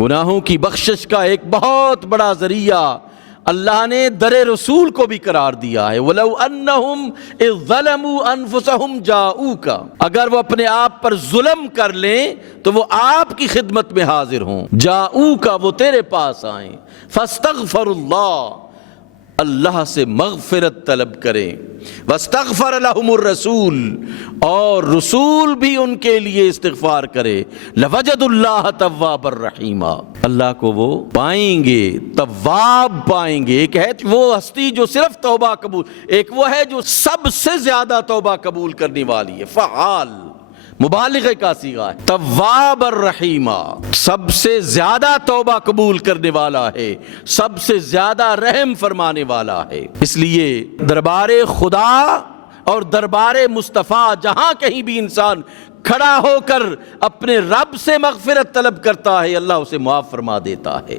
گناہوں کی بخشش کا ایک بہت بڑا ذریعہ اللہ نے در رسول کو بھی قرار دیا ہے۔ وَلَوْ أَنَّهُمْ إِذْ ظَلَمُوا أَنفُسَهُمْ جَاءُوكَ، اگر وہ اپنے آپ پر ظلم کر لیں تو وہ آپ کی خدمت میں حاضر ہوں، جَاءُوكَ، وہ تیرے پاس آئیں، فَاسْتَغْفَرُوا اللَّهَ، اللہ سے مغفرت طلب کریں، وَاسْتَغْفَرَ لَهُمُ الرَّسُولُ، اور رسول بھی ان کے لیے استغفار کرے، لَوَجَدُوا اللَّهَ تَوَّابًا رَحِيمًا، اللہ کو وہ پائیں گے، تواب پائیں گے۔ ایک ہے وہ ہستی جو صرف توبہ قبول، ایک وہ ہے جو سب سے زیادہ توبہ قبول کرنے والی ہے، فعال، مبالغے کا صیغہ ہے، تواب الرحیمہ، سب سے زیادہ توبہ قبول کرنے والا ہے، سب سے زیادہ رحم فرمانے والا ہے۔ اس لیے دربار خدا اور دربار مصطفیٰ جہاں کہیں بھی انسان کھڑا ہو کر اپنے رب سے مغفرت طلب کرتا ہے، اللہ اسے معاف فرما دیتا ہے۔